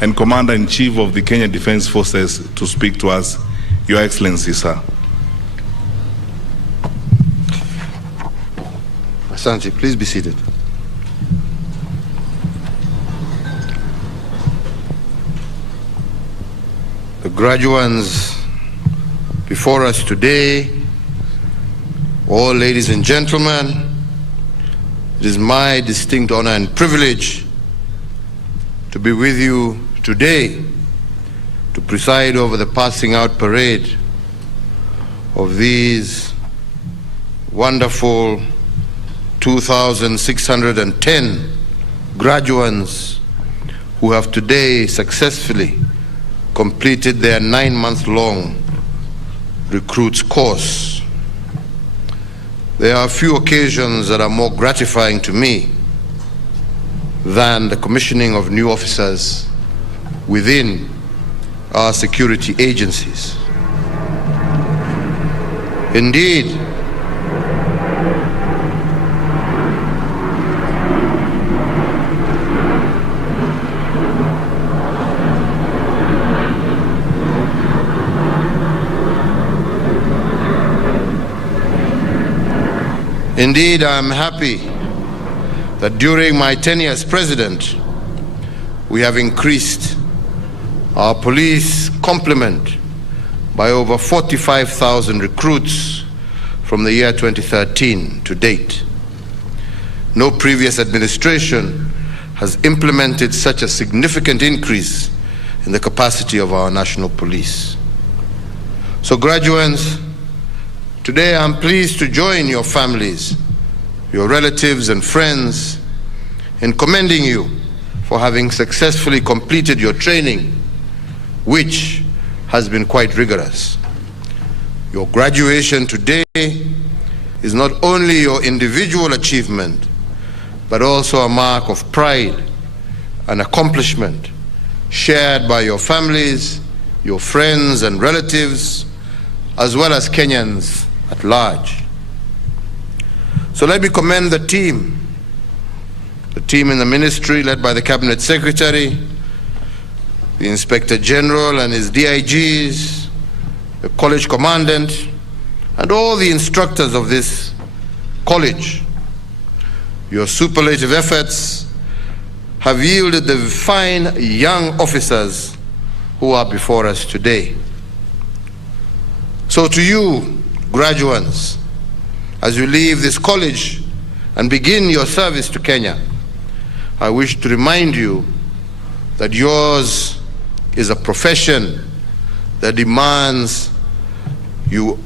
and Commander-in-Chief of the Kenya Defence Forces to speak to us. Your Excellency, sir. Asante, please be seated. The graduates before us today, all ladies and gentlemen, it is my distinct honor and privilege to be with you today to preside over the passing out parade of these wonderful 2,610 graduates who have today successfully completed their 9-month-long recruits course. There are a few occasions that are more gratifying to me than the commissioning of new officers within our security agencies. Indeed, I am happy that during my tenure as president, we have increased our police complement by over 45,000 recruits from the year 2013 to date. No previous administration has implemented such a significant increase in the capacity of our national police. So graduates, today I'm pleased to join your families, your relatives and friends in commending you for having successfully completed your training, which has been quite rigorous. Your graduation today is not only your individual achievement, but also a mark of pride and accomplishment shared by your families, your friends and relatives, as well as Kenyans at large. So let me commend the team in the ministry led by the Cabinet Secretary, the Inspector General and his DIGs, the college commandant, and all the instructors of this college. Your superlative efforts have yielded the fine young officers who are before us today. So to you, graduates, as you leave this college and begin your service to Kenya, I wish to remind you that yours is a profession that demands you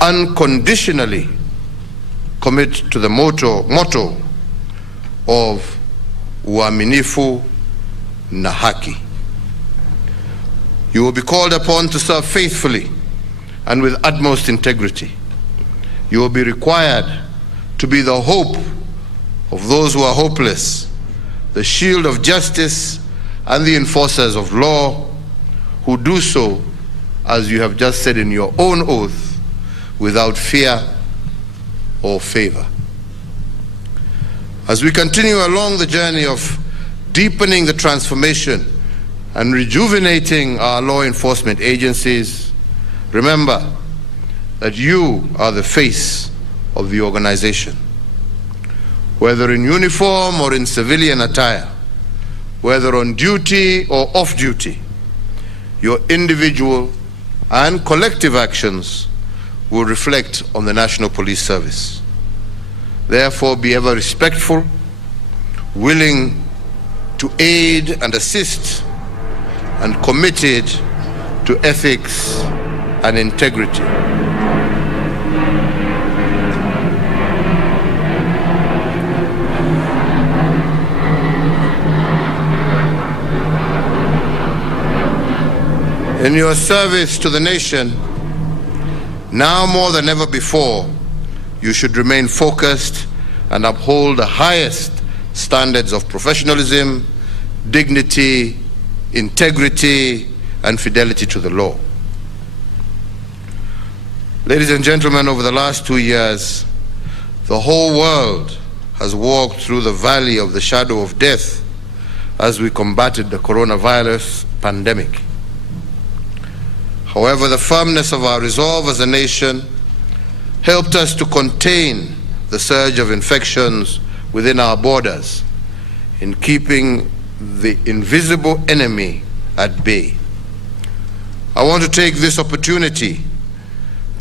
unconditionally commit to the motto of uaminifu na haki. You will be called upon to serve faithfully and with utmost integrity. You will be required to be the hope of those who are hopeless, the shield of justice and the enforcers of law, who do so, as you have just said in your own oath, without fear or favor. As we continue along the journey of deepening the transformation and rejuvenating our law enforcement agencies, remember that you are the face of the organization. Whether in uniform or in civilian attire, whether on duty or off duty, your individual and collective actions will reflect on the National Police Service. Therefore, be ever respectful, willing to aid and assist, and committed to ethics and integrity. In your service to the nation, now more than ever before, you should remain focused and uphold the highest standards of professionalism, dignity, integrity, and fidelity to the law. Ladies and gentlemen, over the last 2 years, the whole world has walked through the valley of the shadow of death as we combated the coronavirus pandemic. However, the firmness of our resolve as a nation helped us to contain the surge of infections within our borders in keeping the invisible enemy at bay. I want to take this opportunity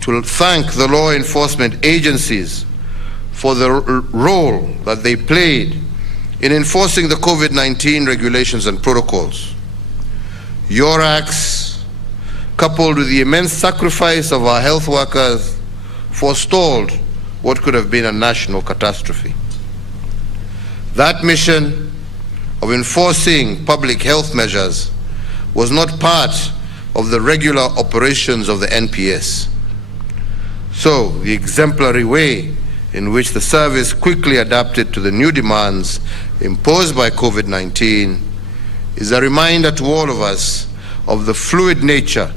to thank the law enforcement agencies for the role that they played in enforcing the COVID-19 regulations and protocols. Your acts, coupled with the immense sacrifice of our health workers, forestalled what could have been a national catastrophe. That mission of enforcing public health measures was not part of the regular operations of the NPS. So, the exemplary way in which the service quickly adapted to the new demands imposed by COVID-19 is a reminder to all of us of the fluid nature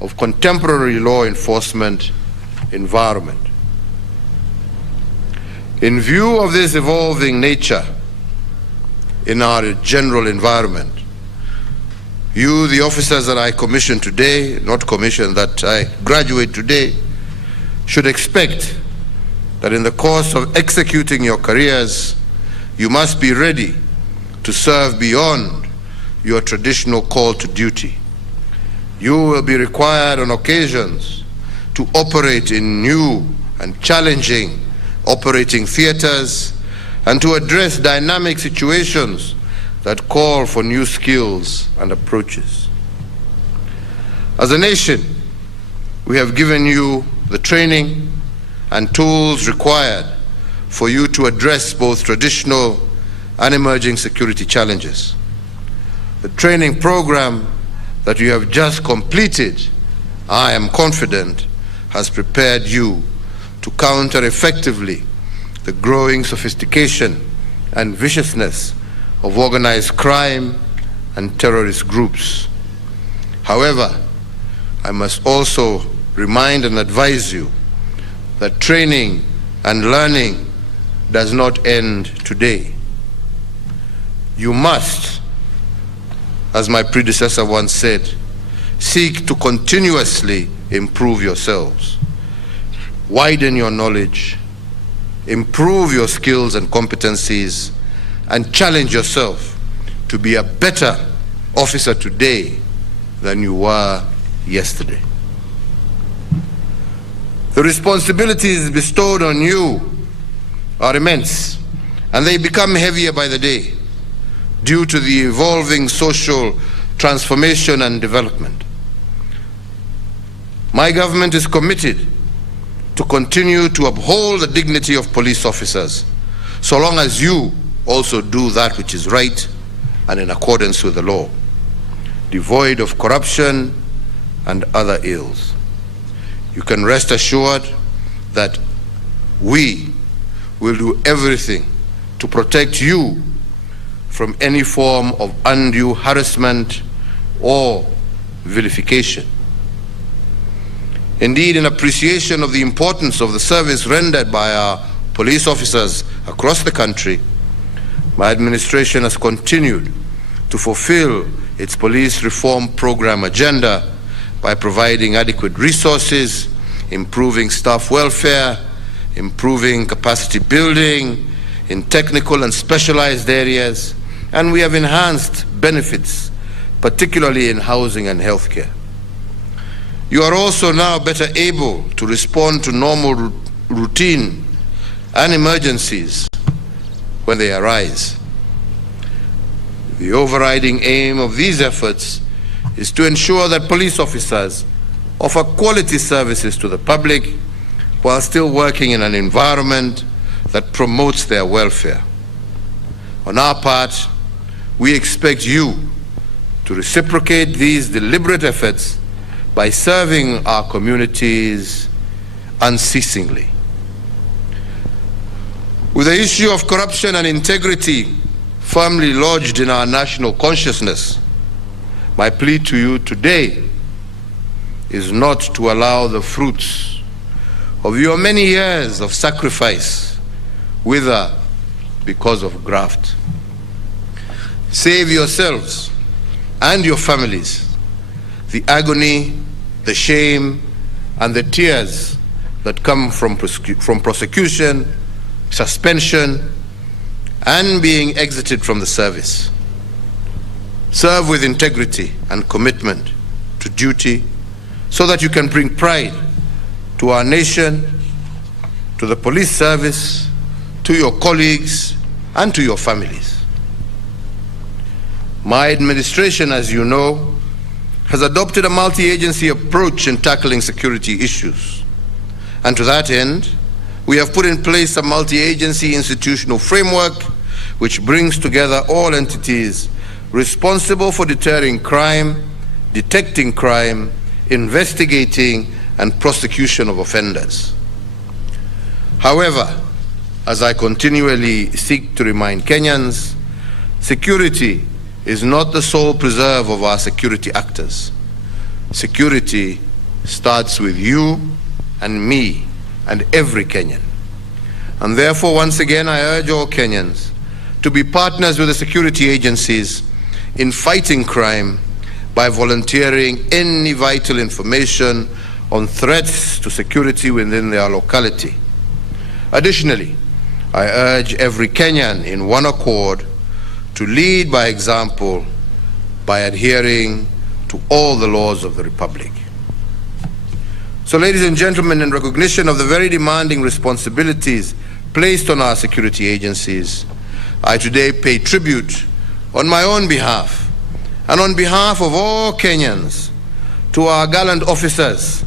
of contemporary law enforcement environment. In view of this evolving nature in our general environment, you, the officers that I commission today, not commission, that I graduate today, should expect that in the course of executing your careers, you must be ready to serve beyond your traditional call to duty. You will be required on occasions to operate in new and challenging operating theaters and to address dynamic situations that call for new skills and approaches. As a nation, we have given you the training and tools required for you to address both traditional and emerging security challenges. The training program that you have just completed, I am confident, has prepared you to counter effectively the growing sophistication and viciousness of organized crime and terrorist groups. However, I must also remind and advise you that training and learning does not end today. You must, as my predecessor once said, seek to continuously improve yourselves, widen your knowledge, improve your skills and competencies, and challenge yourself to be a better officer today than you were yesterday. The responsibilities bestowed on you are immense, and they become heavier by the day due to the evolving social transformation and development. My government is committed to continue to uphold the dignity of police officers, so long as you also do that which is right and in accordance with the law, devoid of corruption and other ills. You can rest assured that we will do everything to protect you from any form of undue harassment or vilification. Indeed, in appreciation of the importance of the service rendered by our police officers across the country, my administration has continued to fulfill its police reform program agenda by providing adequate resources, improving staff welfare, improving capacity building in technical and specialized areas, and we have enhanced benefits, particularly in housing and healthcare. You are also now better able to respond to normal routine and emergencies when they arise. The overriding aim of these efforts is to ensure that police officers offer quality services to the public while still working in an environment that promotes their welfare. On our part, we expect you to reciprocate these deliberate efforts by serving our communities unceasingly. With the issue of corruption and integrity firmly lodged in our national consciousness, my plea to you today is not to allow the fruits of your many years of sacrifice wither because of graft. Save yourselves and your families the agony, the shame, and the tears that come from prosecution, suspension, and being exited from the service. Serve with integrity and commitment to duty so that you can bring pride to our nation, to the police service, to your colleagues, and to your families. My administration, as you know, has adopted a multi-agency approach in tackling security issues. And to that end, we have put in place a multi-agency institutional framework which brings together all entities responsible for deterring crime, detecting crime, investigating, and prosecution of offenders. However, as I continually seek to remind Kenyans, security is not the sole preserve of our security actors. Security starts with you and me and every Kenyan. And therefore, once again, I urge all Kenyans to be partners with the security agencies in fighting crime by volunteering any vital information on threats to security within their locality. Additionally, I urge every Kenyan in one accord to lead by example by adhering to all the laws of the Republic. So, ladies and gentlemen, in recognition of the very demanding responsibilities placed on our security agencies, I today pay tribute on my own behalf and on behalf of all Kenyans to our gallant officers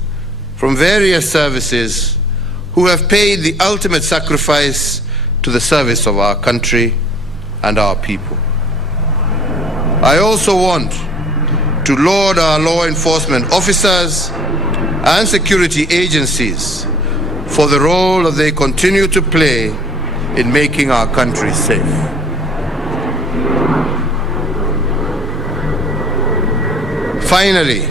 from various services who have paid the ultimate sacrifice to the service of our country and our people. I also want to laud our law enforcement officers and security agencies for the role that they continue to play in making our country safe. Finally,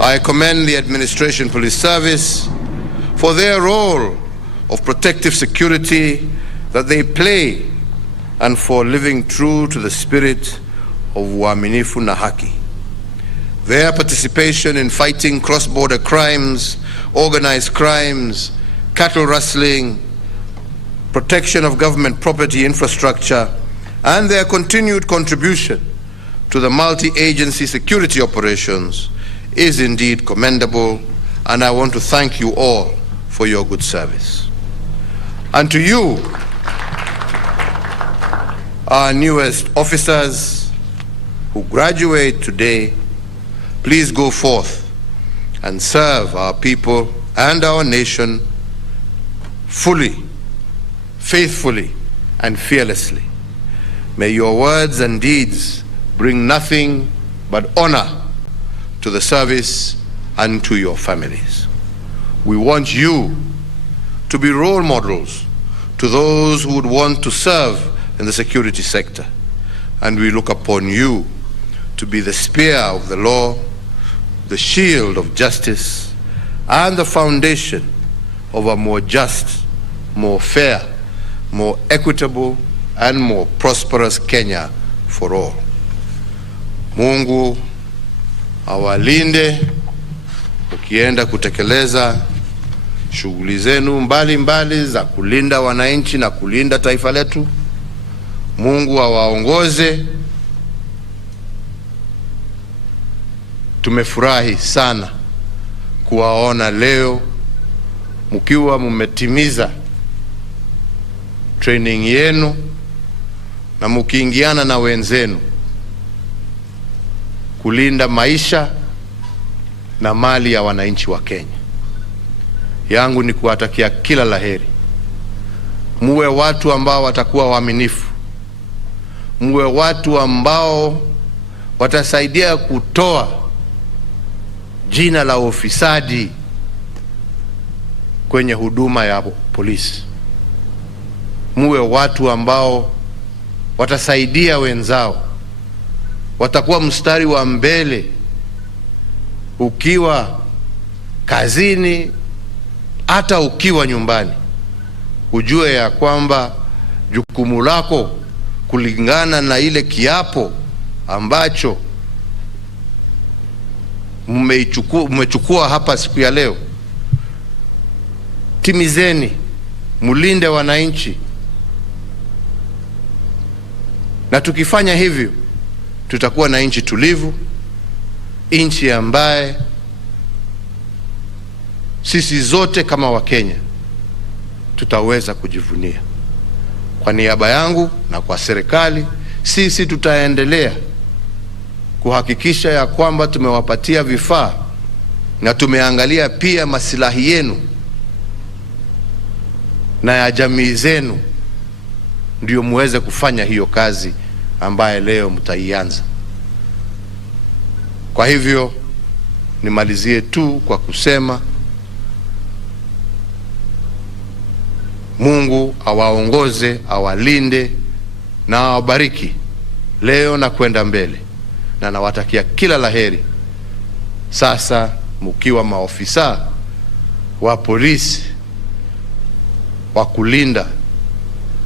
I commend the Administration Police Service for their role of protective security that they play and for living true to the spirit of uaminifu na haki. Their participation in fighting cross-border crimes, organized crimes, cattle rustling, protection of government property infrastructure, and their continued contribution to the multi-agency security operations is indeed commendable, and I want to thank you all for your good service. And to you, our newest officers who graduate today, please go forth and serve our people and our nation fully, faithfully, and fearlessly. May your words and deeds bring nothing but honor to the service and to your families. We want you to be role models to those who would want to serve in the security sector, and we look upon you to be the spear of the law, the shield of justice, and the foundation of a more just, more fair, more equitable, and more prosperous Kenya for all. Mungu awalinde ukienda kutekeleza shughuli zenu mbalimbali za kulinda wananchi na kulinda taifa letu. Mungu awaongoze. Tumefurahi sana kuwaona leo mkiwa mmetimiza training yenu na mkiingiana na wenzenu kulinda maisha na mali ya wananchi wa Kenya. Yangu ni kuwatakia kila laheri. Muwe watu ambao watakuwa waaminifu. Muwe watu ambao watasaidia kutoa jina la ufisadi kwenye huduma ya polisi. Muwe watu ambao watasaidia wenzao, watakuwa mstari wa mbele ukiwa kazini, hata ukiwa nyumbani. Ujue ya kwamba jukumu lako kulingana na ile kiapo ambacho mmechukua hapa siku ya leo. Timizeni, mulinde wananchi, na tukifanya hivyo tutakuwa na nchi tulivu, nchi ambaye sisi zote kama Wakenya tutaweza kujivunia. Kwa niaba yangu na kwa serikali, sisi tutaendelea kuhakikisha ya kwamba tumewapatia vifaa na tumeangalia pia maslahi yenu na ya jamii zenu, ndio muweze kufanya hiyo kazi ambaye leo mtaianza. Kwa hivyo nimalizie tu kwa kusema Mungu awaongoze, awalinde na awabariki leo na kwenda mbele, na nawatakia kila laheri. Sasa mkiwa maofisa wa polisi wa kulinda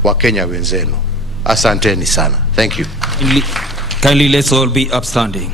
Wakenya wenzenu, asanteni sana. Thank you. Kindly let's all be upstanding.